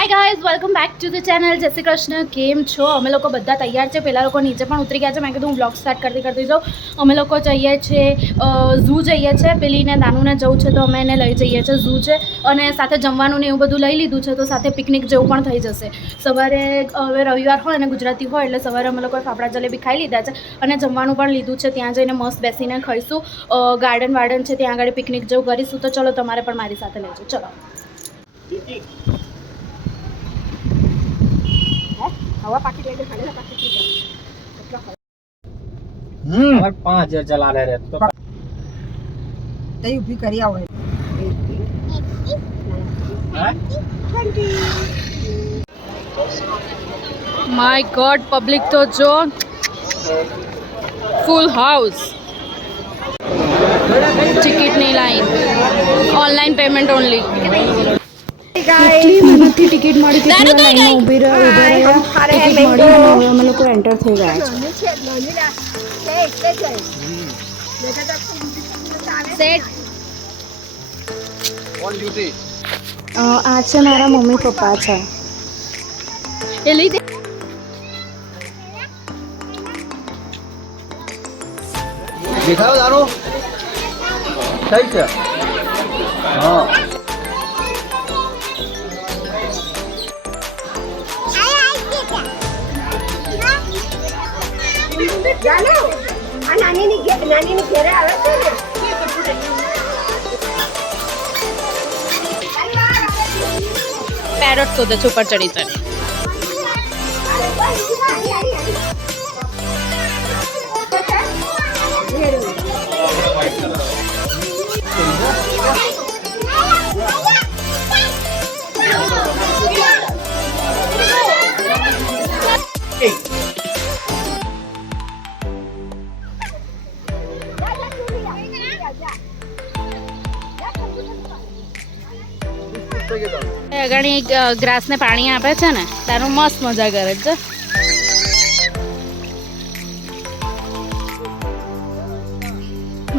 Hi guys, welcome back to the channel. જય શ્રી કૃષ્ણ. કેમ છો? અમે લોકો બધા તૈયાર છે. પેલા લોકો નીચે પણ ઉતરી ગયા છે. મેં કીધું હું બ્લોગ સ્ટાર્ટ કરતી જાઉં. અમે લોકો જઈએ છીએ ઝૂ જઈએ છીએ. પેલીને નાનુને જવું છે તો અમે એને લઈ જઈએ છીએ. ઝૂ છે અને સાથે જમવાનું ને એવું બધું લઈ લીધું છે, તો સાથે પિકનિક જેવું પણ થઈ જશે. સવારે હવે રવિવાર હોય અને ગુજરાતી હોય એટલે સવારે અમે લોકોએ ફાફડા જલેબી ખાઈ લીધા છે અને જમવાનું પણ લીધું છે. ત્યાં જઈને મસ્ત બેસીને ખાઈશું. ગાર્ડન વાર્ડન છે, ત્યાં આગળ પિકનિક જેવું કરીશું. તો ચલો, તમારે પણ મારી સાથે લેજો. ચલો. हवा पाकिट लेके खाने का पाकिट नहीं और 5000 चला रहे तो तई ऊभी करी आवे माय गॉड, पब्लिक तो जो फुल हाउस. टिकट नहीं लाइन, ऑनलाइन पेमेंट ओनली. કેટલી મહેનતથી ટિકિટ મળી, કેટલી લાઈનમાં ઊભી રહ્યા, ટિકિટ મળી અને હવે અમે લોકો એન્ટર થઈ ગયા છે. આ છે મારા મમ્મી પપ્પા છે. એ લઈ દે. दिखाओ दारू सही से हाँ जानो आ नानी ની ઘરે આવે છે ને पैरट तो देखो ऊपर चढ़ी चढ़ी. અગાડી ગ્રાસ ને પાણી આપે છે ને, તારું મસ્ત મજા કરે છે.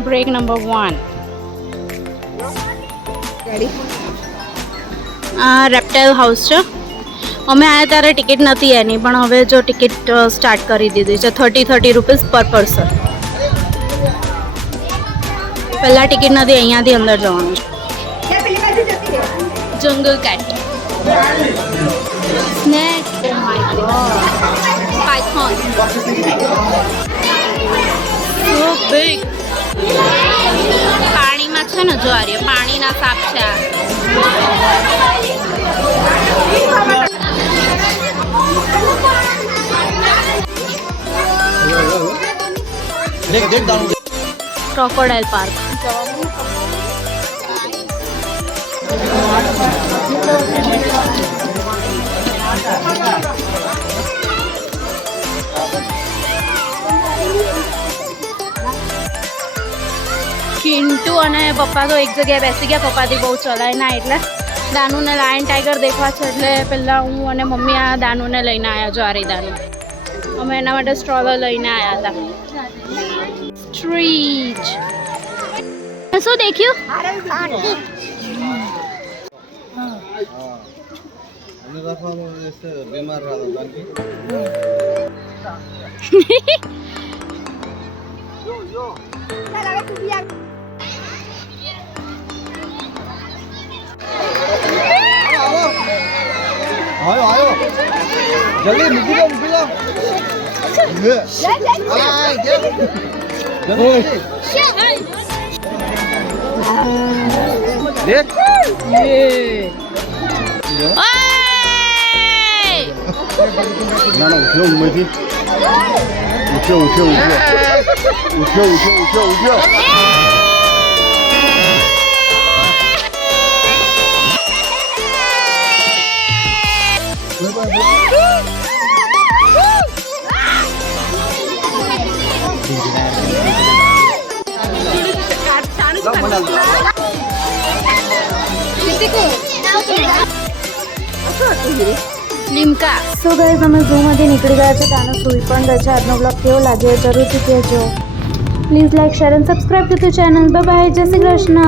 Break number 1. આ રેપ્ટાઇલ હાઉસ છે. અમે આવ્યા ત્યારે ટિકિટ નથી એની, પણ હવે જો ટિકિટ સ્ટાર્ટ કરી દીધી છે. 30 રૂપીસ પર પર્સન. પહેલાં ટિકિટ નથી, અહીંયાથી અંદર જવાનું છે. Jungle cat, snake, oh my god, python, so big. પાણીમાં છે ને, જો આ રહ્યા પાણીના સાપ છે. Crocodile park. ચિંટુ અને પપ્પા તો એક જગ્યાએ બેસી ગયા. પપ્પાથી બહુ ચલાય ના, એટલે દાનુને લાયન ટાઈગર દેખવા છે. એટલે પહેલાં હું અને મમ્મી આ દાનુને લઈને આવ્યા. જો આરી દાનુ, અમે એના માટે સ્ટ્રોલર લઈને આવ્યા હતા. સ્ટ્રીચ શું દેખ્યું? बीमार रहा आयो आयो जल्दी मुझे देख ना ना उठो मजी उठो उठो उठो उठो उठो उठो લીમકા. સો ગાઈઝ, અમે ઝૂમાંથી નીકળી ગયા છે. ત્યાંનો સૂઈ પણ ગયો છે. આજનો બ્લોગ કેવો લાગ્યો જરૂરથી કહેજો. Please like, share and subscribe two the channel. Bye bye. જય શ્રી કૃષ્ણ.